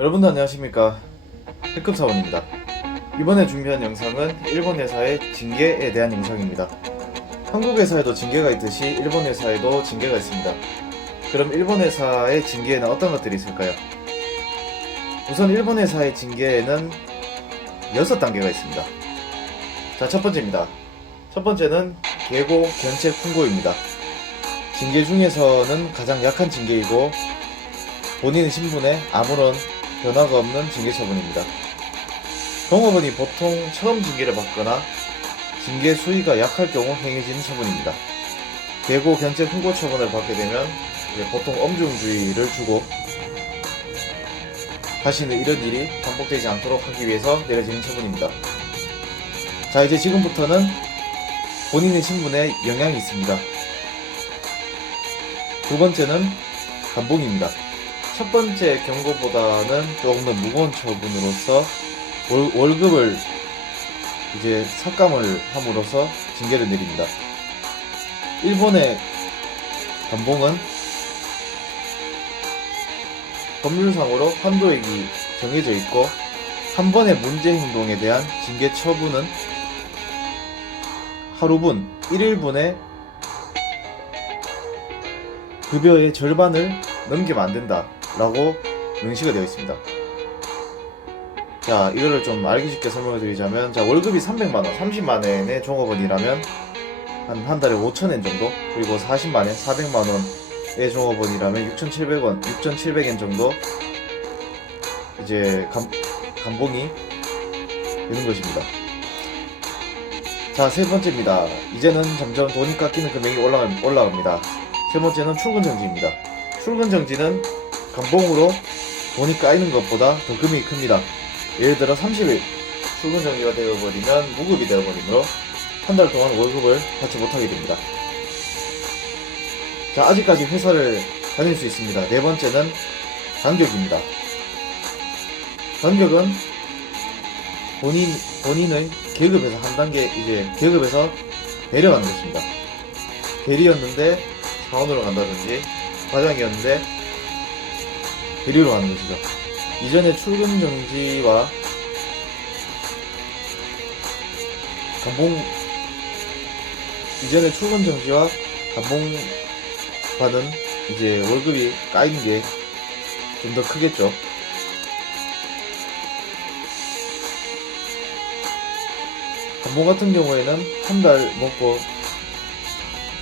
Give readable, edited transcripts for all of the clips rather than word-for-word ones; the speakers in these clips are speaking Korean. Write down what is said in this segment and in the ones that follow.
여러분들 안녕하십니까. 해급사원입니다. 이번에 준비한 영상은 일본 회사의 징계에 대한 영상입니다. 한국 회사에도 징계가 있듯이 일본 회사에도 징계가 있습니다. 그럼 일본 회사의 징계에는 어떤 것들이 있을까요? 우선 일본 회사의 징계에는 6단계가 있습니다. 자, 첫 번째입니다. 첫 번째는 계고 견책 풍고입니다. 징계 중에서는 가장 약한 징계이고 본인의 신분에 아무런 변화가 없는 징계 처분입니다. 종업원이 보통 처음 징계를 받거나 징계 수위가 약할 경우 행해지는 처분입니다. 계고 견책 흥고 처분을 받게 되면 보통 엄중주의를 주고 다시는 이런 일이 반복되지 않도록 하기 위해서 내려지는 처분입니다. 자, 이제 지금부터는 본인의 신분에 영향이 있습니다. 두 번째는 감봉입니다. 첫 번째 경고보다는 조금 더 무거운 처분으로서 월급을 이제 삭감을 함으로써 징계를 내립니다. 일본의 감봉은 법률상으로 한도액이 정해져 있고 한 번의 문제 행동에 대한 징계 처분은 하루분 1일분의 급여의 절반을 넘기면 안 된다 라고 명시가 되어 있습니다. 자, 이거를 좀 알기 쉽게 설명을 드리자면, 자, 월급이 300만원, 30만원의 종업원이라면 한 달에 5,000엔 정도, 그리고 40만원, 400만원의 종업원이라면 6,700원, 6,700엔 정도 이제 감봉이 되는 것입니다. 자, 세 번째입니다. 이제는 점점 돈이 깎이는 금액이 올라갑니다. 세 번째는 출근 정지입니다. 출근 정지는 감봉으로 돈이 까이는 것보다 더 금액이 큽니다. 예를 들어 30일 출근 정지가 되어버리면 무급이 되어버리므로 한 달 동안 월급을 받지 못하게 됩니다. 자, 아직까지 회사를 다닐 수 있습니다. 네 번째는 간격입니다. 간격은 본인의 계급에서 한 단계 이제 계급에서 내려가는 것입니다. 대리였는데 사원으로 간다든지 과장이었는데 대리로 가는 것이죠. 이전에 출근 정지와 감봉 받은 이제 월급이 까이는 게 좀 더 크겠죠. 감봉 같은 경우에는 한 달 먹고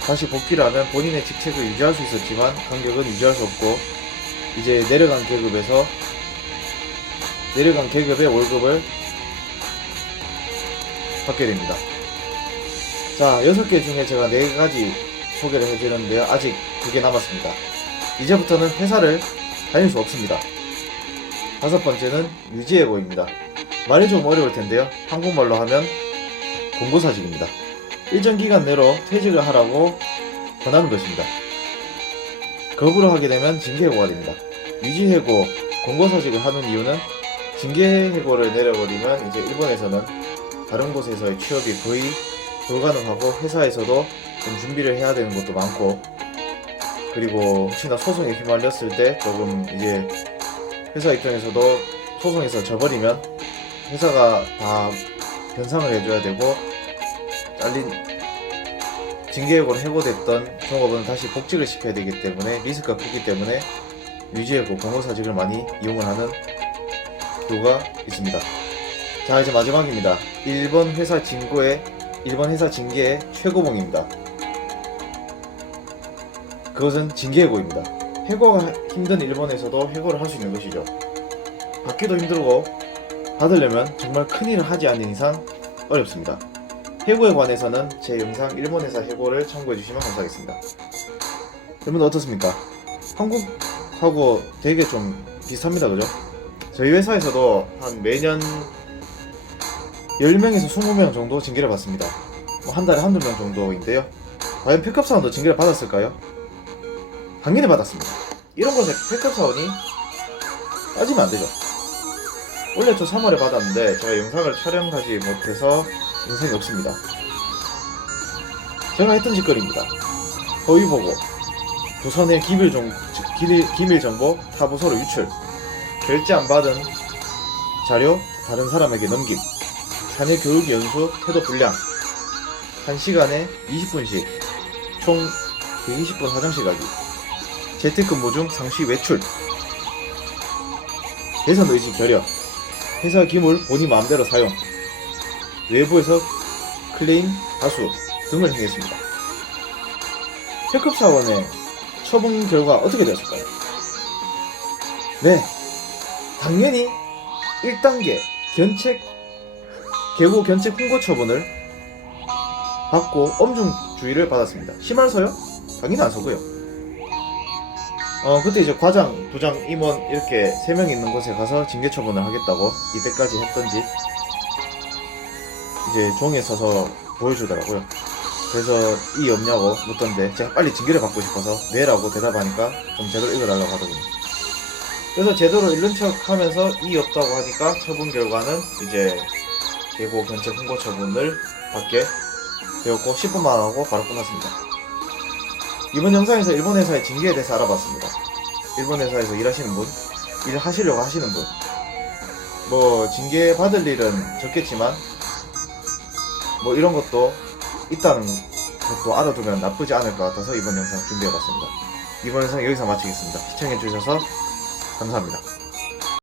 다시 복귀를 하면 본인의 직책을 유지할 수 있었지만 간격은 유지할 수 없고 이제 내려간 계급의 월급을 받게 됩니다. 자, 6개 중에 제가 4가지 소개를 해드렸는데요. 아직 2개 남았습니다. 이제부터는 회사를 다닐 수 없습니다. 5번째는 유지해고입니다. 말이 좀 어려울 텐데요. 한국말로 하면 공고사직입니다. 일정 기간 내로 퇴직을 하라고 권하는 것입니다. 거부를 하게 되면 징계해고가 됩니다. 유지해고, 공고사직을 하는 이유는 징계해고를 내려버리면 이제 일본에서는 다른 곳에서의 취업이 거의 불가능하고 회사에서도 좀 준비를 해야 되는 것도 많고 그리고 혹시나 소송에 휘말렸을 때 조금 이제 회사 입장에서도 소송에서 져버리면 회사가 다 변상을 해줘야 되고 징계해고로 해고됐던 종업원은 다시 복직을 시켜야 되기 때문에 리스크가 크기 때문에 유지해고 공고사직을 많이 이용을 하는 경우가 있습니다. 자, 이제 마지막입니다. 일본 회사 징계의 최고봉입니다. 그것은 징계해고입니다. 해고가 힘든 일본에서도 해고를 할 수 있는 것이죠. 받기도 힘들고 받으려면 정말 큰일을 하지 않는 이상 어렵습니다. 해고에 관해서는 제 영상 일본 회사 해고를 참고해주시면 감사하겠습니다. 여러분 어떻습니까? 한국하고 되게 좀 비슷합니다. 그죠? 저희 회사에서도 한 매년 10명에서 20명 정도 징계를 받습니다. 한 달에 한두 명 정도인데요. 과연 팩업사원도 징계를 받았을까요? 당연히 받았습니다. 이런 것에 팩업사원이 빠지면 안되죠. 원래 저 3월에 받았는데 제가 영상을 촬영하지 못해서 영상이 없습니다. 제가 했던 짓거리입니다. 허위보고, 부선의 기밀정보 타부서로 유출, 결제 안 받은 자료 다른 사람에게 넘김, 사내 교육 연수 태도 불량, 1시간에 20분씩 총 120분 화장실 가기, 재택근무 중 상시 외출, 대선 의지 결여, 회사 기물 본인 마음대로 사용, 외부에서 클레임 다수 등을 행했습니다. 특급 사원의 처분 결과 어떻게 되었을까요? 네, 당연히 1단계 계고 견책 홍보 처분을 받고 엄중 주의를 받았습니다. 심할서요? 당연히 안 서고요. 그때 이제 과장, 부장, 임원 이렇게 3명 있는 곳에 가서 징계 처분을 하겠다고 이때까지 했던지 이제 종이에 써서 보여주더라고요. 그래서 이 없냐고 묻던데 제가 빨리 징계를 받고 싶어서 네라고 대답하니까 좀 제대로 읽어달라고 하더군요. 그래서 제대로 읽는 척 하면서 이 없다고 하니까 처분 결과는 이제 계고 견책 홍보 처분을 받게 되었고 10분만 하고 바로 끝났습니다. 이번 영상에서 일본 회사의 징계에 대해서 알아봤습니다. 일본 회사에서 일하시는 분, 일을 하시려고 하시는 분, 뭐 징계 받을 일은 적겠지만 뭐 이런 것도 있다는 것도 알아두면 나쁘지 않을 것 같아서 이번 영상 준비해봤습니다. 이번 영상 여기서 마치겠습니다. 시청해주셔서 감사합니다.